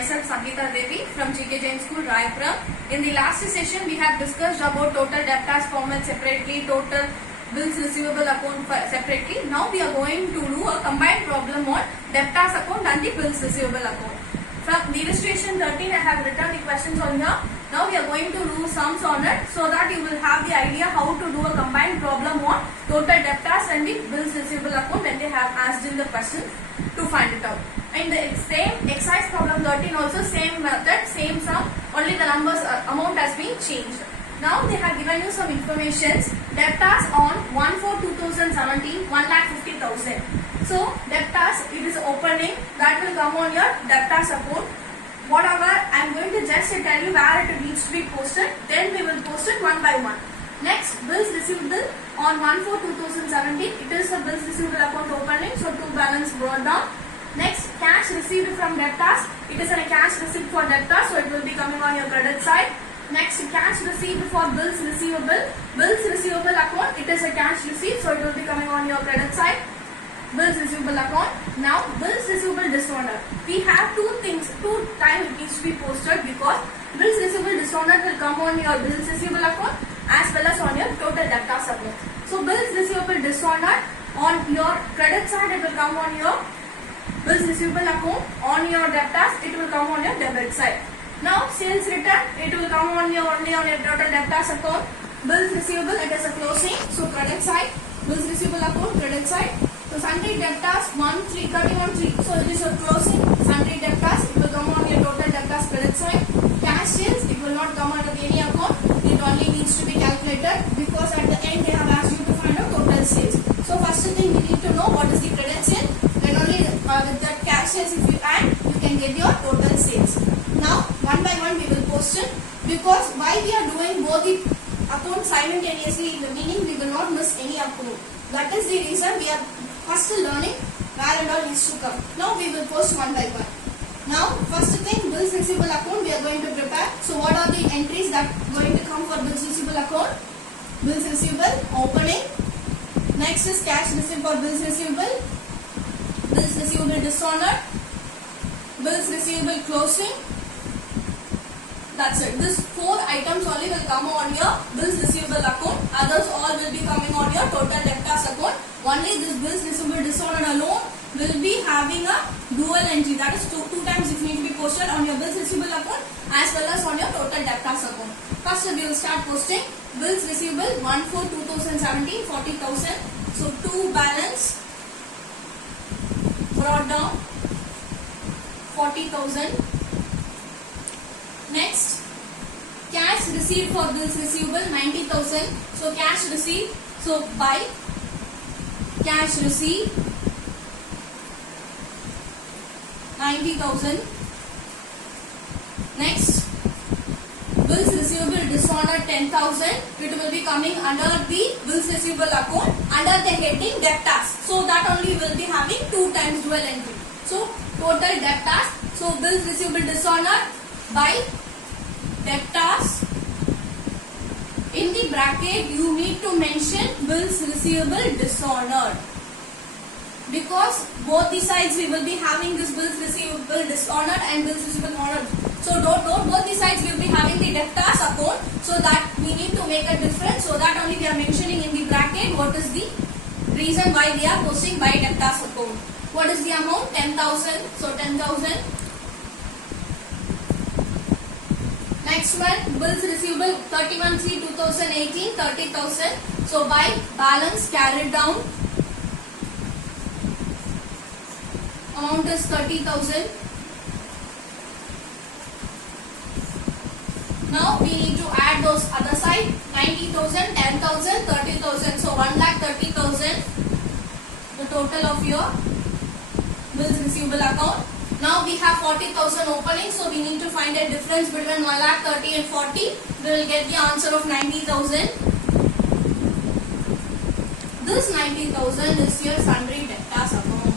myself Sangeeta Devi from GK Jain School, Rayapuram. In the last session, we have discussed about total debtors format separately, total bills receivable account separately. Now we are going to do a combined problem on debtors account and the bills receivable account. From the illustration 13, I have written the questions on here. Now we are going to do sums on it so that you will have the idea how to do a combined problem on total debtors and the bills receivable account when they have asked in the question to find it out. And the same exercise problem 13 also same method, same sum, only the numbers amount has been changed. Now they have given you some informations. Debtors on 1/4/2017 1,50,000. So debtors, it is opening, that will come on your debtors account. Whatever, I am going to just tell you where it needs to be posted. Then we will post it one by one. Next, bills receivable on 1/4/2017. It is a bills receivable account opening, so to balance brought down. Next, cash received from debtors. It is a cash receipt for debtors, so it will be coming on your credit side. Next, cash received for bills receivable. Bills receivable account. It is a cash receipt, so it will be coming on your credit side. Bills receivable account. Now, bills receivable dishonor. We have two times it needs to be posted because bills receivable dishonor will come on your bills receivable account as well as on your total debtors account. So, bills receivable dishonor on your credit side, it will come on your bills receivable account. On your debtors, it will come on your debit side. Now, sales return, it will come on your only on your total debtors account. Bills receivable, it is a closing, so credit side. Bills receivable account, credit side. So, sundry debtors 1,331,3. So, it is a closing. Sundry debtors, it will come on your total debtors credit side. Cash sales, it will not come under any account. It only needs to be calculated because at the end they have asked you to find out total sales. So, first thing we need to know what is the credit sale. Then only with that cash sales, if you add, you can get your total sales. Now, one by one we will post it because why we are doing both the accounts simultaneously, in the meaning we will not miss any account. That is the reason we are first learning where and all needs to come. Now we will post one by one. Now, first thing, bills receivable account we are going to prepare. So, what are the entries that are going to come for bills receivable account? Bills receivable opening. Next is cash received for bills receivable. Bills receivable dishonor. Bills receivable closing. That's it. These four items only will come on your bills receivable account. Others all will be coming on your total debtors account. Only this bills receivable dishonor alone will be having a dual entry. That is two times it need to be posted on your bills receivable account as well as on your total debtors account. First we will start posting bills receivable 1/4/2017 40,000. So to balance brought down 40,000. Next, cash received for bills receivable 90,000. So cash received. So by cash received 90,000. Next, bills receivable dishonor 10,000. It will be coming under the bills receivable account under the heading debtors. So that only will be having two times dual entry. So total debtors. So bills receivable dishonor by debtors. In the bracket, you need to mention bills receivable dishonored because both the sides we will be having this bills receivable dishonored and bills receivable honored. So both the sides will be having the debtors account. So that we need to make a difference. So that only we are mentioning in the bracket what is the reason why we are posting by debtors account. What is the amount? 10,000. So 10,000. Next one, bills receivable 31/3/2018 30,000. So by balance carried down, amount is 30,000. Now we need to add those other side 90,000, 10,000, 30,000. So 1,30,000 the total of your bills receivable account. Now we have 40,000 opening, so we need to find a difference between 1,30,000 and 40. We will get the answer of 90,000. This 90,000 is your sundry debtors account.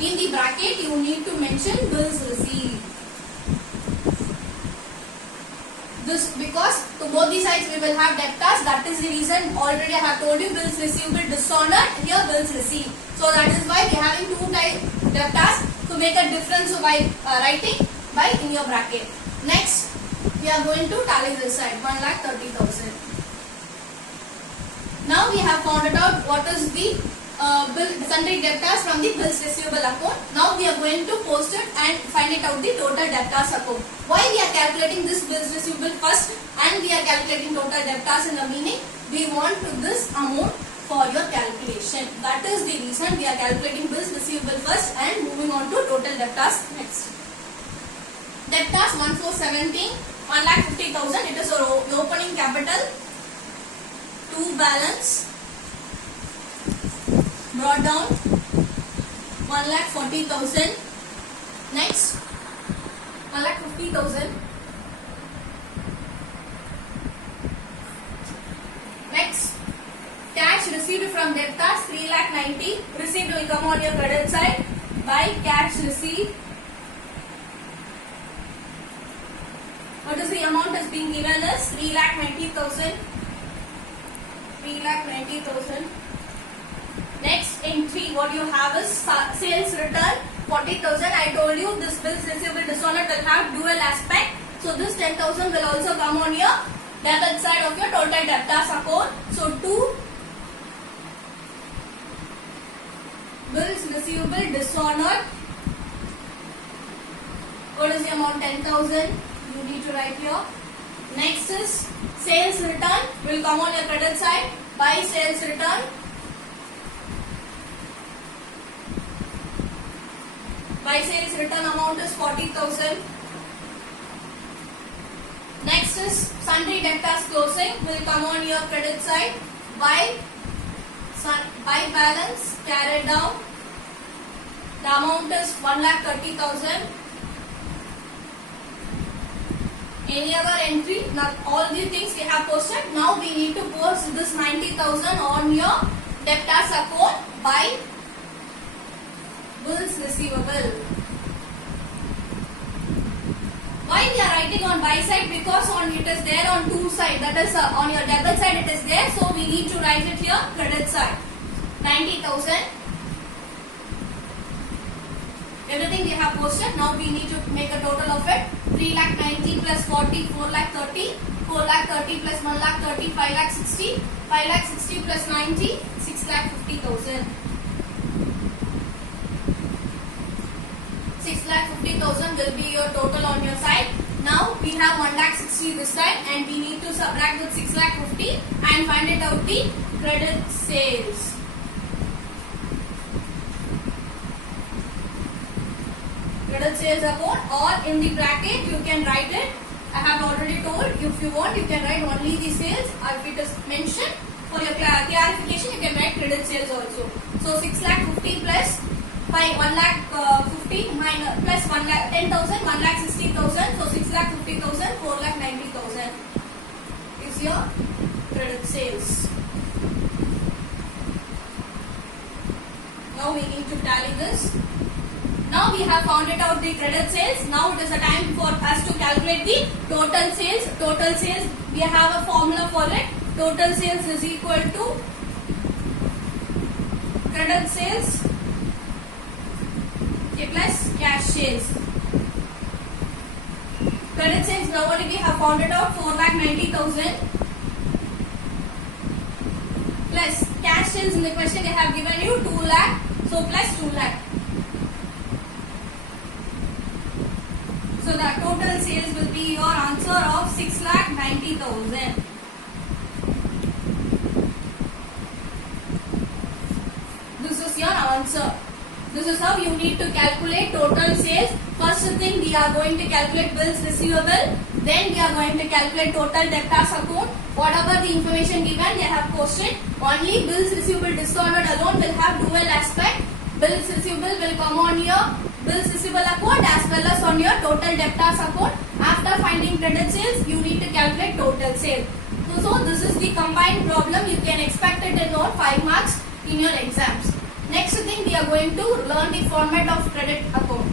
In the bracket, you need to mention bills received. This because to both the sides we will have debtors. That is the reason already I have told you bills receivable dishonored. Here bills received. So that is why we are having two types debtors. to make a difference by writing by in your bracket. Next, we are going to tally this side, 1,30,000. Now we have found out what is the sundry debtors from the bills receivable account. Now we are going to post it and find it out the total debtors account. Why we are calculating this bills receivable first and we are calculating total debtors in the meaning? We want this amount for your calculation. That is the reason we are calculating bills receivable first and moving on to total debtors next. Debtors 1,417, 1,50,000. It is our opening capital. To balance, brought down 1,40,000. Next, 1,50,000. Next, cash received from debtors 3,90,000. Received will come on your credit side by cash received. What is the amount is being given as 3,90,000. 3,90,000. Next entry, what you have is sales return 40,000. I told you this bills receivable dishonored will have dual aspect. So this 10,000 will also come on your debit side of your total debtors account. So 2 bills receivable dishonored. What is the amount? 10,000. You need to write here. Next is sales return will come on your credit side by sales return. By sales return amount is 40,000. Next is sundry debtors closing will come on your credit side by balance carried down. The amount is 1,30,000. Any other entry? Now all the things we have posted. Now we need to post this 90,000 on your debtors account by bills receivable. Why we are writing on buy side? Because on it is there on two side. That is on your debit side it is there. So we need to write it here credit side. 90,000. Everything we have posted. Now we need to make a total of it. 3,90,000 plus 40, 4,30,000. 4,30,000 plus 1,30,000, 5,60,000. 5,60,000 plus 90, 6,50,000. 6,50,000 will be your total on your side. Now we have 1,60,000 this side and we need to subtract with 6,50,000 and find it out the credit sales. Credit sales account, or in the bracket you can write it. I have already told, if you want you can write only the sales, or if it is mentioned for your clarification you can write credit sales also. So 6,50,000 plus 1,50,000 minus plus 10,000, 1,60,000. So 6,50,000, 4,90,000 is your credit sales. Now we need to tally this. Now we have found it out the credit sales. Now it is a time for us to calculate the total sales. Total sales, we have a formula for it. Total sales is equal to credit sales plus cash sales. Credit sales now only we have found it out 4,90,000 plus cash sales in the question they have given you 2 lakh. So plus 2 lakh. So the total sales will be your answer of 6,90,000. This is your answer. This is how you need to calculate total sales. First thing we are going to calculate bills receivable. Then we are going to calculate total debtors account. Whatever the information given they have posted. Only bills receivable dishonored alone will have dual aspect. Bills receivable will come on your bills receivable account as well as on your total debtors account. After finding credit sales, you need to calculate total sales. So this is the combined problem. You can expect it in all 5 marks in your exams. Next thing we are going to learn the format of credit account.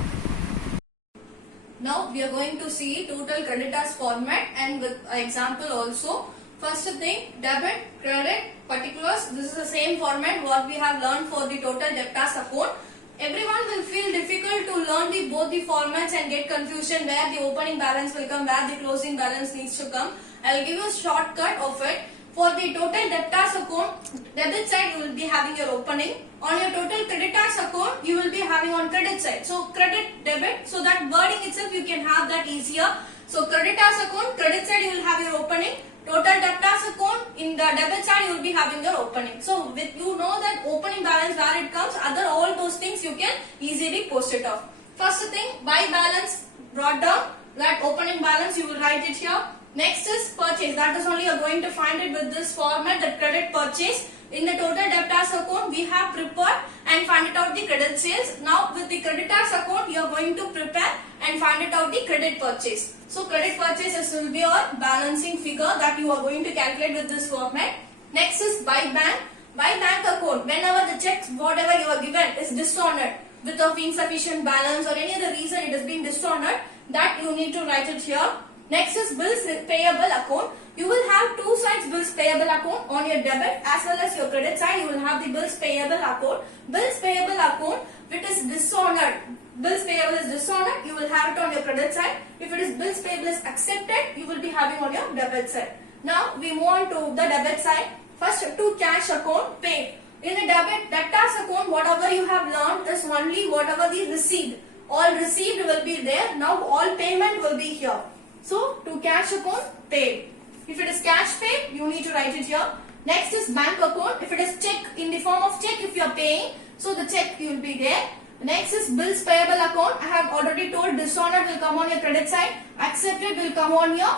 Now we are going to see total creditors format and with example also. First thing, debit, credit, particulars. This is the same format what we have learned for the total debtors account. everyone will feel difficult to learn both the formats and get confusion where the opening balance will come, where the closing balance needs to come. I will give you a shortcut of it. For the total debtors account, debit side you will be having your opening. On your total creditors account, you will be having on credit side. So credit, debit, so that wording itself you can have that easier. So creditors account, credit side you will have your opening. Total debtors account, in the debit side you will be having your opening. So with you know that opening balance where it comes, other all those things you can easily post it off. First thing, buy balance brought down, that opening balance you will write it here. Next is purchase, that is only you are going to find it with this format, that credit purchase. In the total debtors account we have prepared and find it out the credit sales. Now with the creditors account you are going to prepare and find it out the credit purchase. So credit purchases will be your balancing figure that you are going to calculate with this format. Next is buy bank. Buy bank account, whenever the check whatever you are given is dishonored with of insufficient balance or any other reason it has been dishonored, that you need to write it here. Next is bills payable account. You will have two sides bills payable account. On your debit as well as your credit side you will have the bills payable account. Bills payable account, if it is dishonored, bills payable is dishonored, you will have it on your credit side. If it is bills payable is accepted, you will be having on your debit side. Now we move on to the debit side. First to cash account paid. In the debtors account, whatever you have learned is only whatever the received. All received will be there. Now all payment will be here. So to cash account paid. If it is cash paid, you need to write it here. Next is bank account. If it is check, in the form of check if you are paying, so the check will be there. Next is bills payable account. I have already told dishonored will come on your credit side, accepted will come on your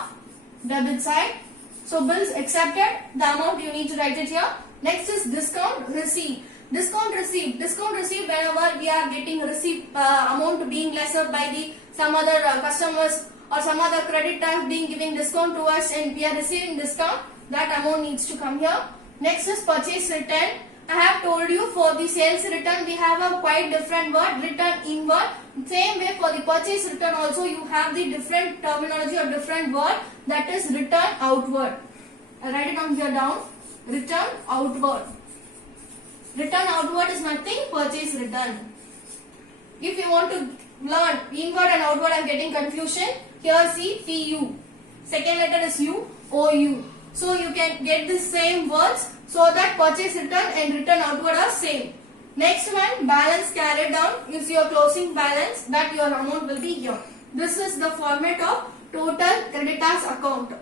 debit side. So bills accepted, the amount you need to write it here. Next is discount received. Discount received. Discount received whenever we are getting receipt amount being lesser by the some other customers or some other creditors being giving discount to us and we are receiving discount, that amount needs to come here. Next is purchase return. I have told you for the sales return we have a quite different word, return inward. Same way for the purchase return also you have the different terminology or different word, that is return outward. I write it on here down. Return outward. Return outward is nothing, purchase return. If you want to learn inward and outward, I am getting confusion. Here see PU. Second letter is U, OU. So you can get the same words so that purchase return and return outward are same. Next one, balance carried down is your closing balance, that your amount will be here. This is the format of total creditors account.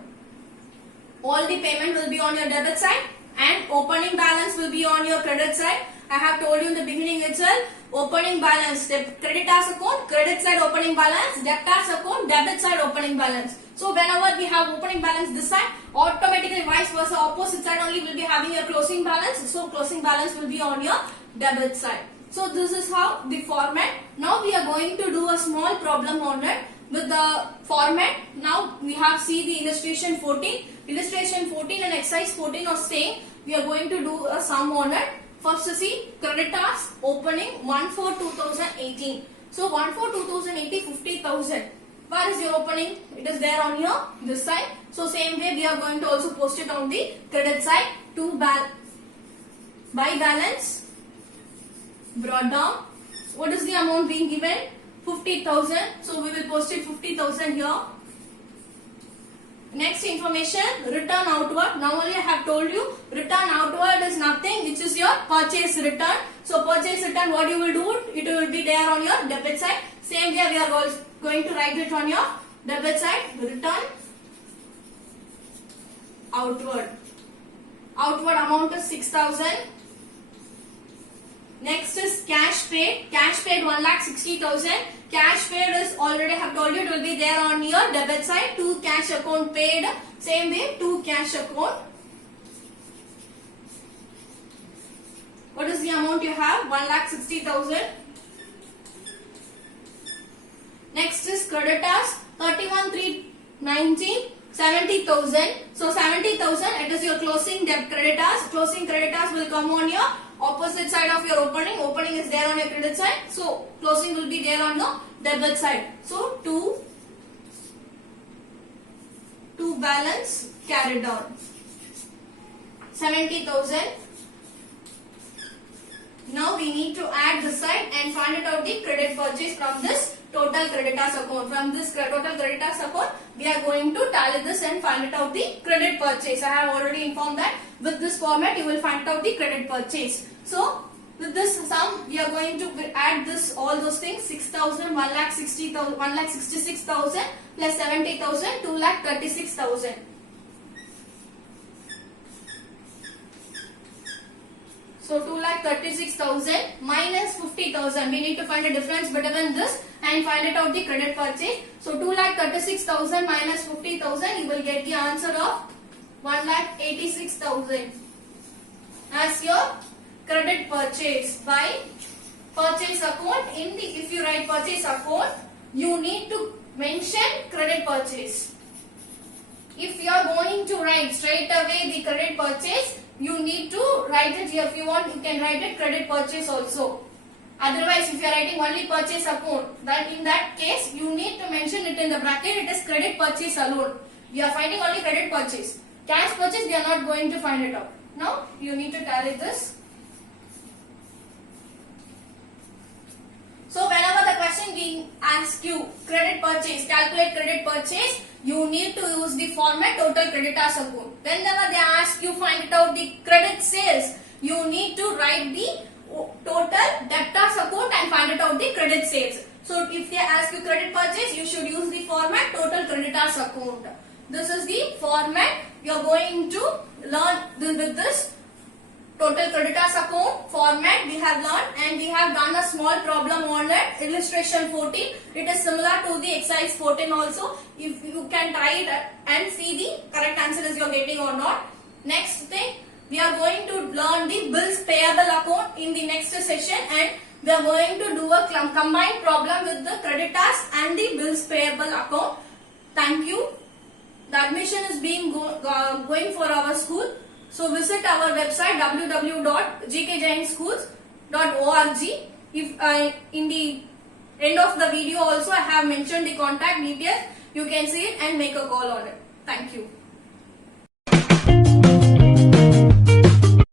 All the payment will be on your debit side and opening balance will be on your credit side. I have told you in the beginning itself, opening balance, creditors account, credit side opening balance, debtors account, debit side opening balance. So whenever we have opening balance this side, automatically vice versa, opposite side only will be having your closing balance. So closing balance will be on your debit side. So this is how the format. Now we are going to do a small problem on it with the format. Now we have see the illustration 14. Illustration 14 and exercise 14 are same. We are going to do a sum on it. First see creditors opening 1/4/2018. So 1/4/2018 50,000. Where is your opening? It is there on your this side. So same way we are going to also post it on the credit side. To buy balance brought down. What is the amount being given? 50,000. So we will post it 50,000 here. Next information, return outward. Now only I have told you, return outward is nothing, which is your purchase return. So purchase return, what you will do, it will be there on your debit side. Same way we are going to write it on your debit side. Return outward. Outward amount is 6,000. Next is cash paid. Cash paid 1,60,000. Cash paid is already have told you it will be there on your debit side. To cash account paid. Same way to cash account. What is the amount you have? 1,60,000. Next is creditors 31,319. 70,000. So 70,000 it is your closing debt creditors. Closing creditors will come on your opposite side of your opening. Opening is there on your credit side. So closing will be there on the debit side. So to balance carried down 70,000. Now we need to add this side and find it out the credit purchase from this total creditors account. From this total creditors account, we are going to tally this and find it out the credit purchase. I have already informed that with this format you will find out the credit purchase. So with this sum, we are going to add this all those things: 6,000, 1,60,000, 1,66,000 plus 70,000, 2,36,000. So 2,36,000 minus 50,000. We need to find a difference between this and find it out the credit purchase. So 2,36,000 minus 50,000, you will get the answer of 1,86,000 as your credit purchase by purchase account. If you write purchase account, you need to mention credit purchase. If you are going to write straight away the credit purchase, you need to write it here. If you want, you can write it credit purchase also. Otherwise, if you are writing only purchase account, then in that case, you need to mention it in the bracket. It is credit purchase alone. We are finding only credit purchase. Cash purchase, we are not going to find it out. Now, you need to tally this. So, whenever the question being asked you credit purchase, calculate credit purchase, you need to use the format total creditors account. Whenever they ask you find it out the credit sales, you need to write the total debtors account and find it out the credit sales. So if they ask you credit purchase, you should use the format total creditors account. This is the format you are going to learn with this total creditors account format we have learned, and we have done a small problem on it, illustration 14. It is similar to the exercise 14 also. If you can try it and see the correct answer is you are getting or not. Next thing, we are going to learn the bills payable account in the next session, and we are going to do a combined problem with the creditors and the bills payable account. Thank you. The admission is being going for our school. So visit our website www.gkjainschools.org. If in the end of the video also I have mentioned the contact details, you can see it and make a call on it. Thank you.